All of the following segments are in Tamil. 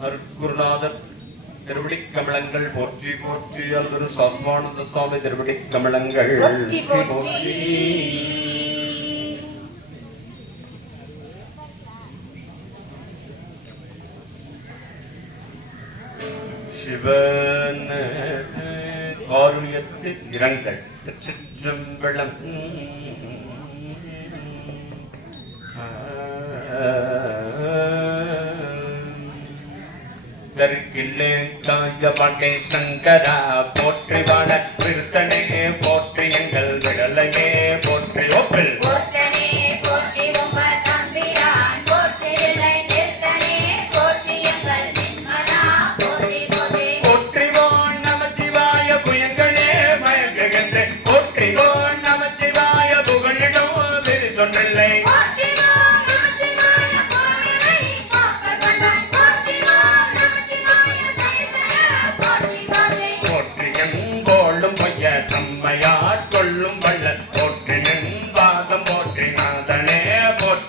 அருட்குருநாதர் திருவிழி கமலங்கள் போற்றி போற்றி அல்லது சாஸ்வானந்த சுவாமி திருவிழி கமலங்கள் போற்றி. சிவன் காருணியத்து இரங்கள் சிற்றம்பளம் தற்கில்லேந்தாய பாட்டே சங்கரா போற்றி வாழ பிரித்தனையே போற்றி எங்கள்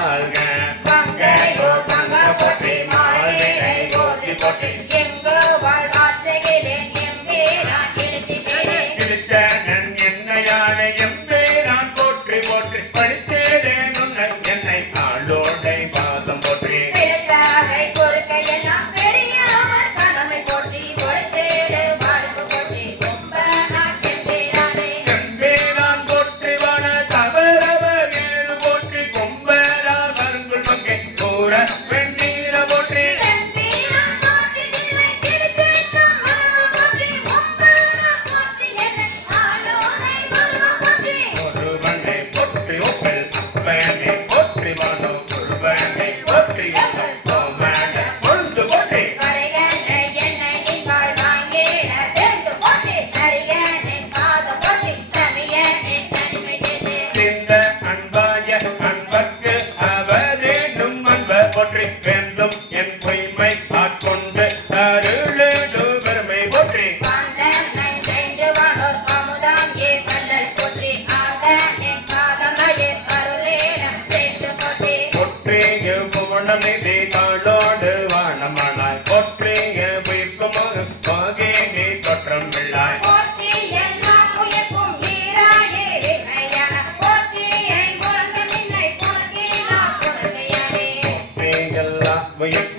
salgan. கூட போற்றி வேண்டும் என் பொய்மை Wait.